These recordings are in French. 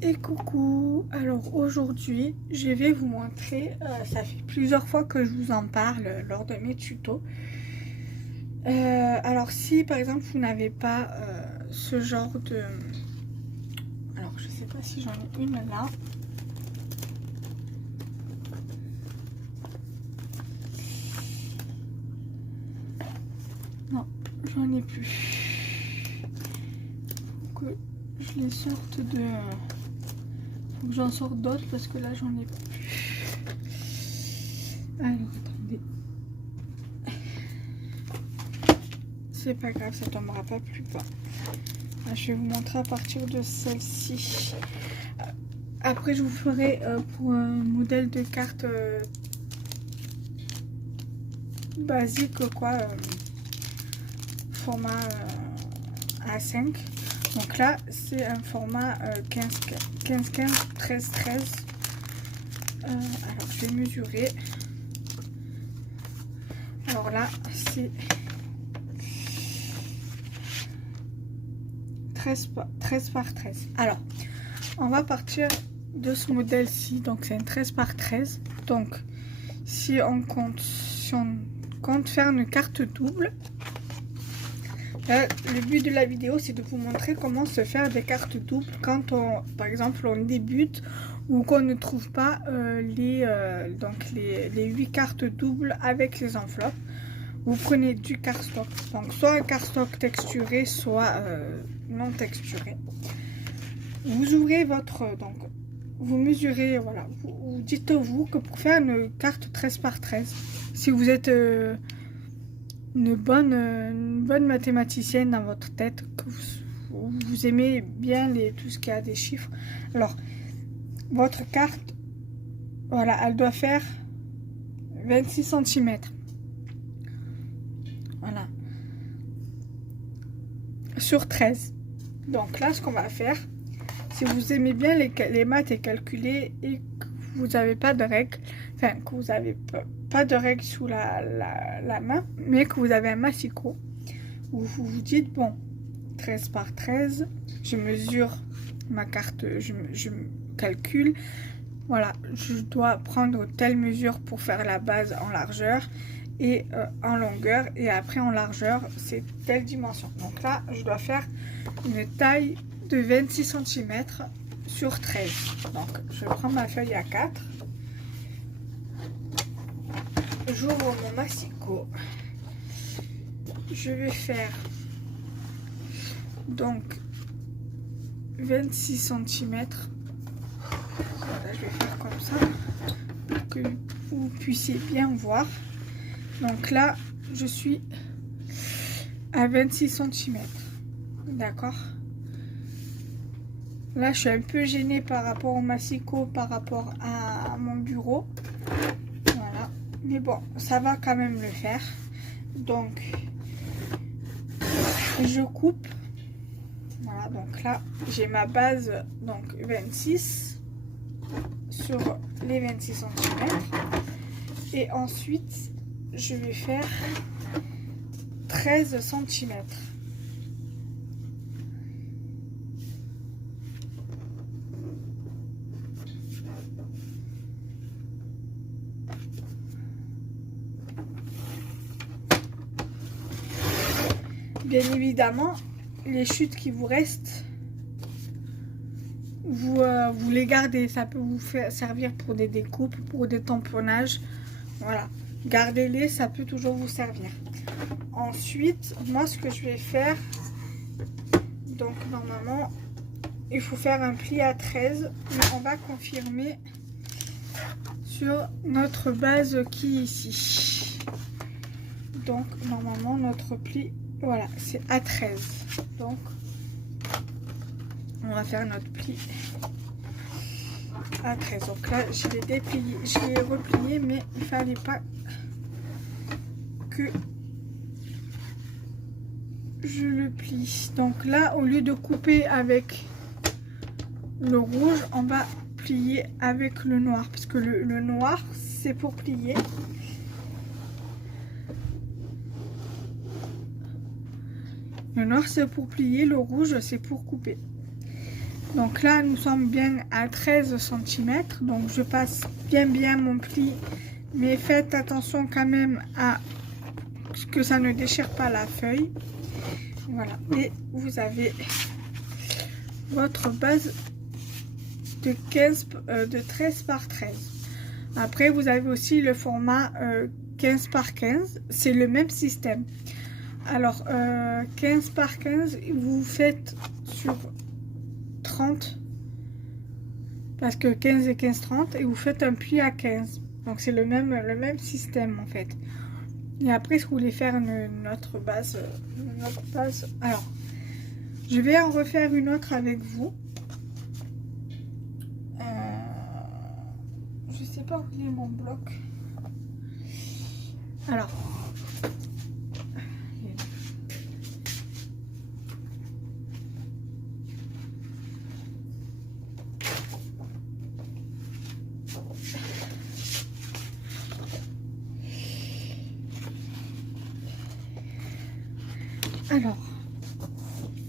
Et coucou, alors aujourd'hui je vais vous montrer, ça fait plusieurs fois que je vous en parle lors de mes tutos. Alors si par exemple vous n'avez pas ce genre de... Alors je sais pas si j'en ai une là. Non, j'en ai plus. Faut que je les sorte de... Faut que j'en sorte d'autres parce que là j'en ai plus. Alors attendez. C'est pas grave, ça tombera pas plus bas. Je vais vous montrer à partir de celle-ci. Après je vous ferai pour un modèle de carte basique quoi, format A5. Donc là c'est un format 15-15, 13-13. Alors je vais mesurer. Alors là c'est 13 par 13. Alors on va partir de ce modèle-ci. Donc c'est un 13 par 13. Donc si on compte faire une carte double, le but de la vidéo c'est de vous montrer comment se faire des cartes doubles quand on, par exemple, on débute ou qu'on ne trouve pas les 8 cartes doubles avec les enveloppes. Vous prenez du cardstock, donc soit un cardstock texturé, soit non texturé. Vous ouvrez votre, donc vous mesurez, voilà, vous dites-vous que pour faire une carte 13 par 13, si vous êtes une bonne mathématicienne dans votre tête, que vous aimez bien tout ce qui a des chiffres, alors votre carte, voilà, elle doit faire 26 cm. Voilà. Sur 13. Donc là, ce qu'on va faire, si vous aimez bien les maths et calculer et que vous n'avez pas de règles, enfin que vous n'avez pas de règles sous la main, mais que vous avez un massicot, où vous vous dites, bon, 13 par 13, je mesure ma carte, je calcule, voilà, je dois prendre telle mesure pour faire la base en largeur et en longueur, et après en largeur c'est telle dimension. Donc là je dois faire une taille de 26 cm sur 13. Donc je prends ma feuille A4, j'ouvre mon massicot, je vais faire donc 26 cm. Voilà, je vais faire comme ça pour que vous puissiez bien voir. Donc là, je suis à 26 cm. D'accord? Là, je suis un peu gênée par rapport au massicot, par rapport à mon bureau. Voilà. Mais bon, ça va quand même le faire. Donc, je coupe. Voilà, donc là, j'ai ma base, donc 26 sur les 26 cm. Et ensuite, je vais faire 13 cm. Bien évidemment, les chutes qui vous restent, vous les gardez. Ça peut vous servir pour des découpes, pour des tamponnages. Voilà. Gardez-les, ça peut toujours vous servir. Ensuite, moi ce que je vais faire, donc normalement il faut faire un pli à 13, mais on va confirmer sur notre base qui est ici. Donc normalement notre pli, voilà, c'est à 13. Donc on va faire notre pli à 13. Donc là je l'ai déplié, je l'ai replié, mais il fallait pas que je le plie. Donc là, au lieu de couper avec le rouge, on va plier avec le noir, parce que le noir c'est pour plier. Le noir c'est pour plier, le rouge c'est pour couper. Donc là, nous sommes bien à 13 cm. Donc je passe bien mon pli. Mais faites attention quand même à ce que ça ne déchire pas la feuille. Voilà. Et vous avez votre base de 13 par 13. Après, vous avez aussi le format 15 par 15. C'est le même système. Alors, 15 par 15, vous faites sur 30. Parce que 15 et 15, 30. Et vous faites un pli à 15. Donc, c'est le même système, en fait. Et après, si vous voulez faire une autre base, alors, je vais en refaire une autre avec vous. Je sais pas où est mon bloc. Alors,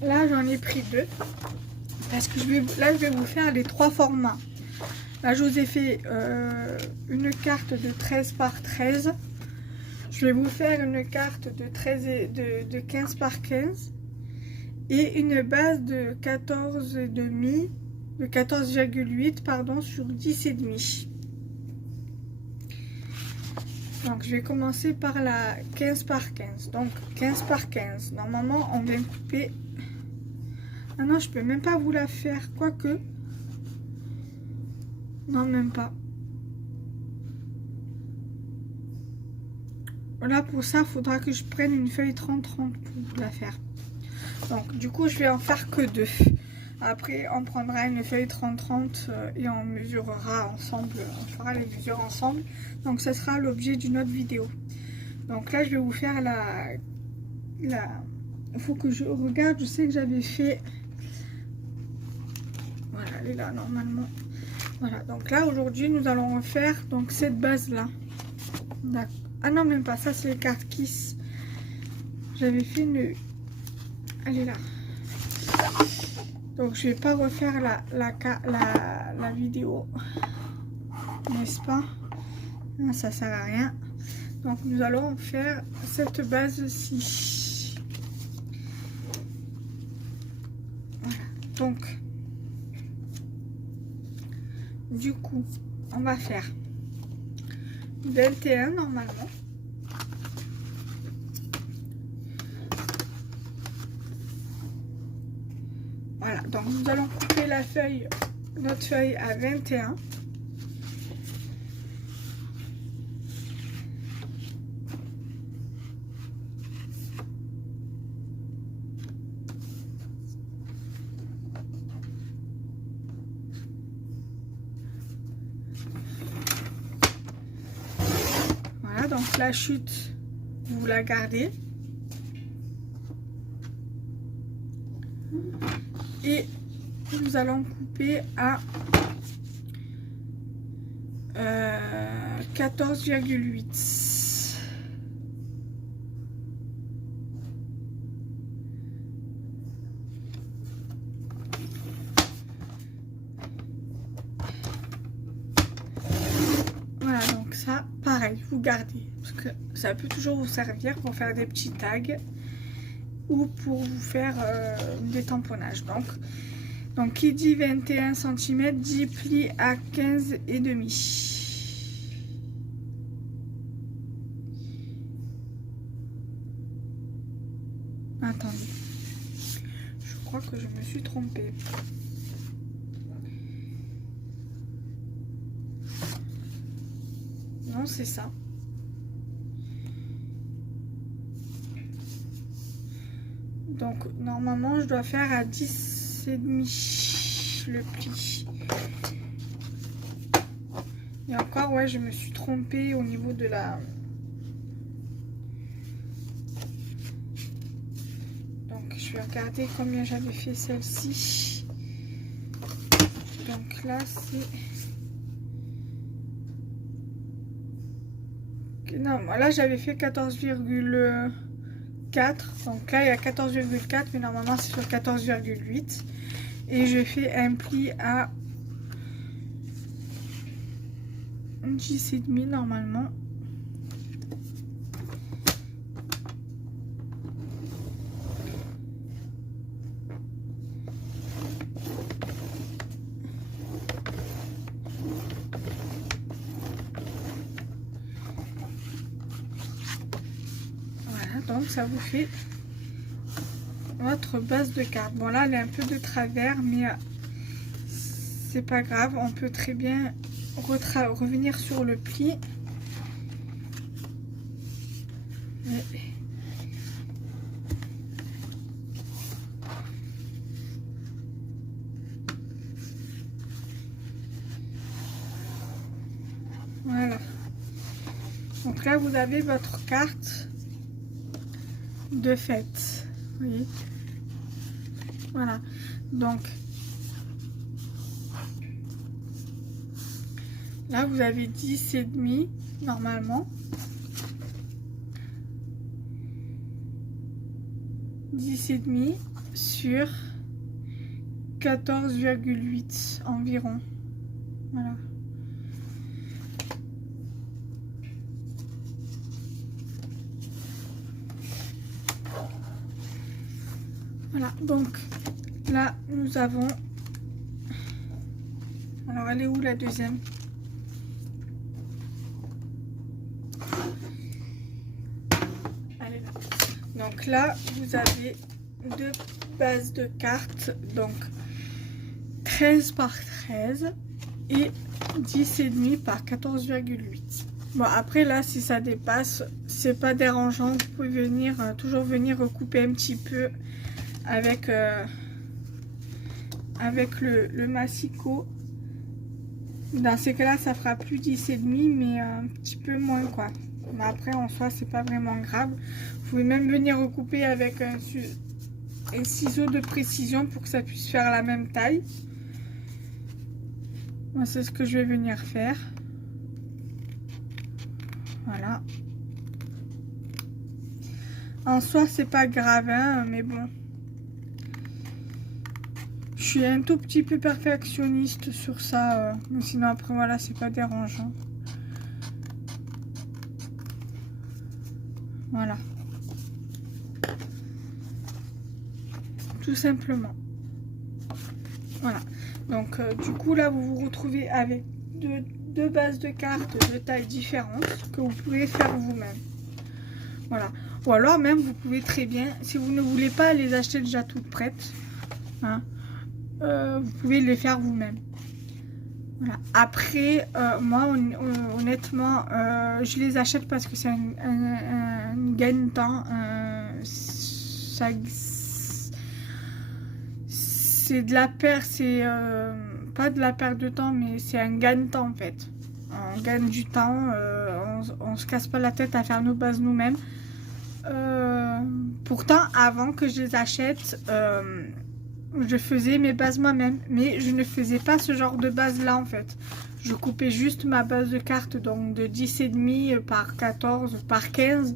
là j'en ai pris deux parce que là je vais vous faire les trois formats. Là je vous ai fait une carte de 13 par 13. Je vais vous faire une carte de 15 par 15 et une base de 14,5 de 14,8 pardon sur 10,5. Donc je vais commencer par la 15 par 15. Donc 15 par 15. Normalement on vient couper. Ah non, je peux même pas vous la faire, quoique. Non, même pas. Là pour ça, il faudra que je prenne une feuille 30-30 pour vous la faire. Donc du coup, je vais en faire que deux. Après, on prendra une feuille 30-30 et on mesurera ensemble. On fera les mesures ensemble. Donc ce sera l'objet d'une autre vidéo. Donc là, je vais vous faire il faut que je regarde. Je sais que j'avais fait. Voilà, elle est là normalement. Voilà, donc là aujourd'hui nous allons refaire donc cette base là. Ah non, même pas, ça c'est les cartes Kiss. J'avais fait une. Elle est là. Donc je vais pas refaire la vidéo, n'est-ce pas? Non, ça sert à rien. Donc nous allons faire cette base-ci. Voilà, donc du coup on va faire 21 normalement. Voilà, donc nous allons couper notre feuille à 21. Voilà, donc la chute, vous la gardez. Et nous allons couper à 14,8. Voilà, donc ça, pareil, vous gardez. Parce que ça peut toujours vous servir pour faire des petits tags ou pour vous faire des tamponnages. Donc qui dit 21 cm dit pli à 15,5. Attendez, je crois que je me suis trompée. Non, c'est ça. Donc normalement je dois faire à 10,5 le pli. Et encore, ouais, je me suis trompée au niveau de la... Donc je vais regarder combien j'avais fait celle-ci. Donc là c'est... Non, là j'avais fait 14,4. Donc là il y a 14,4, mais normalement c'est sur 14,8. et je fais un pli à 10,5 normalement. Voilà, donc ça vous fait votre base de carte. Bon là elle est un peu de travers, mais c'est pas grave, on peut très bien revenir sur le pli. Voilà. Donc là vous avez votre carte de fête. Vous voyez. Voilà. Donc là vous avez 10,5 normalement. 10,5 sur 14,8 environ. Voilà. Voilà, donc là nous avons, alors elle est où la deuxième? Elle est là. Donc là vous avez deux bases de cartes, donc 13 par 13 et 10,5 par 14,8. Bon après là si ça dépasse c'est pas dérangeant, vous pouvez venir toujours venir recouper un petit peu avec le massicot. Dans ces cas là ça fera plus 10,5 mais un petit peu moins quoi. Mais après en soi c'est pas vraiment grave. Vous pouvez même venir recouper avec un ciseau de précision pour que ça puisse faire la même taille. Moi c'est ce que je vais venir faire. Voilà. En soi c'est pas grave hein, mais bon. Je suis un tout petit peu perfectionniste sur ça, mais sinon après voilà c'est pas dérangeant. Voilà. Tout simplement. Voilà. Donc du coup là vous vous retrouvez avec deux bases de cartes de taille différentes que vous pouvez faire vous-même. Voilà. Ou alors même vous pouvez très bien, si vous ne voulez pas les acheter déjà toutes prêtes, hein, vous pouvez les faire vous-même. Voilà. Après, moi, honnêtement, je les achète parce que c'est un gain de temps. C'est de la perte, c'est pas de la perte de temps, mais c'est un gain de temps en fait. On gagne du temps, on se casse pas la tête à faire nos bases nous-mêmes. Pourtant, avant que je les achète, je faisais mes bases moi-même, mais je ne faisais pas ce genre de base là en fait. Je coupais juste ma base de cartes, donc de 10,5 par 14 par 15.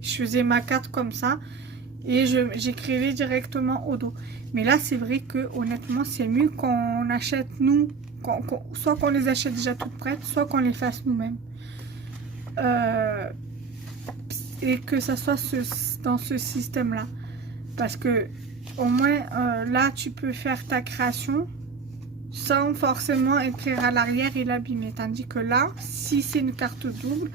Je faisais ma carte comme ça et j'écrivais directement au dos. Mais là c'est vrai que honnêtement c'est mieux qu'on achète nous, soit qu'on les achète déjà toutes prêtes, soit qu'on les fasse nous-mêmes. Et que ça soit dans ce système là, parce que au moins là tu peux faire ta création sans forcément écrire à l'arrière et l'abîmer, tandis que là si c'est une carte double,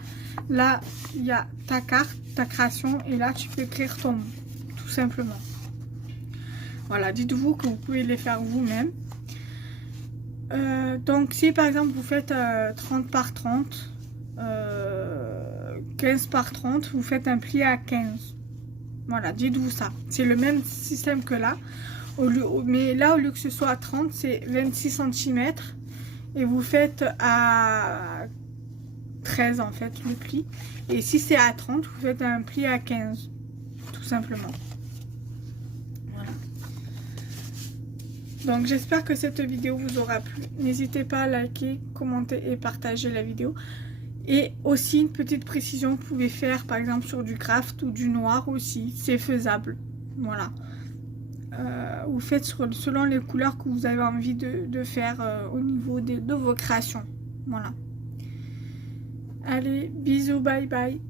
là il y a ta carte, ta création, et là tu peux écrire ton nom tout simplement. Voilà, dites-vous que vous pouvez les faire vous-même. Donc si par exemple vous faites 30 par 30, 15 par 30, vous faites un pli à 15. Voilà, dites-vous ça. C'est le même système que là. Mais là, au lieu que ce soit à 30, c'est 26 cm. Et vous faites à 13 en fait le pli. Et si c'est à 30, vous faites un pli à 15. Tout simplement. Voilà. Donc j'espère que cette vidéo vous aura plu. N'hésitez pas à liker, commenter et partager la vidéo. Et aussi une petite précision, vous pouvez faire par exemple sur du craft ou du noir aussi, c'est faisable. Voilà. vous faites selon les couleurs que vous avez envie de faire au niveau de vos créations. Voilà. Allez, bisous, bye bye.